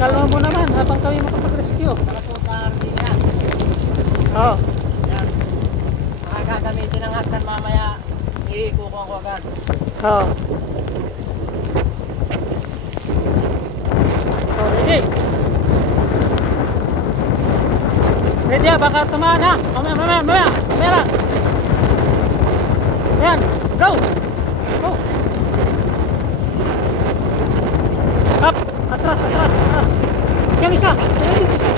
Kalma mo naman habang kami makapag-rescue. Nakasutar din yan. Oo. Yan. Gagamitin ang hagdan mamaya. Ikukuha ko agad. Oo. So, ready? Ready ha, baka tumaan ha. Mamaya. Ayan, go! Go! Up! Atras! Yang isa! Ayan yung isa!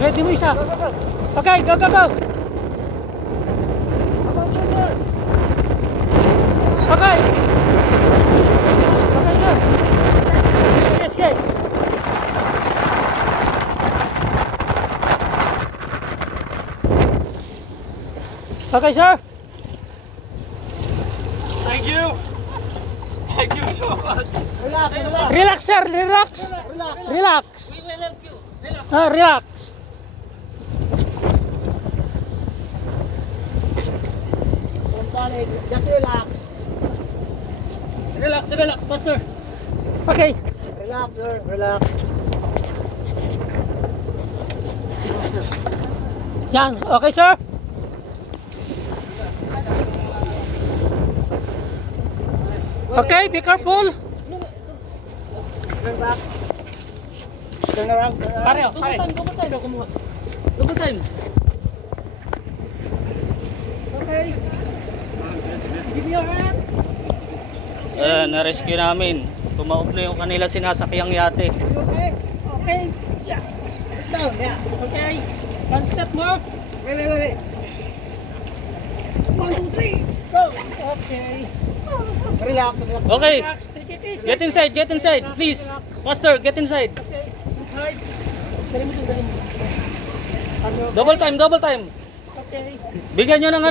Ready mo isa? Okay, go! Okay! Okay, sir! Yes, okay! Okay, sir! Thank you so much. Relax, sir! Relax! Relax! We will help you. Relax! Just relax. Relax, Pastor. Okay! Relax, sir. Relax. Yan! Okay, sir! Okay, be careful! Turn back. Turn around. Pare. Double time. Okay! Give me your hand! Na-rescue namin. Tumaob na yung kanila sinasakyang yate. Okay. Okay! Yeah! Sit down. Yeah. Okay! One step more! Wait. 1, 2, 3. Go! Okay! Relax. Okay, Relax, take it easy! get inside, please. Pastor, get inside. Okay, inside. Dali mo. Double time. Okay. Bigyan nyo ng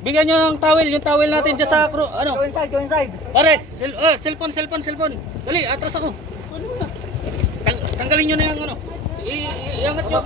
bigyan nyo ng towel, yung towel natin dyan sa Go inside. Pare, cellphone. Dali, atras ako. Tanggalin nyo na yung iangat nyo.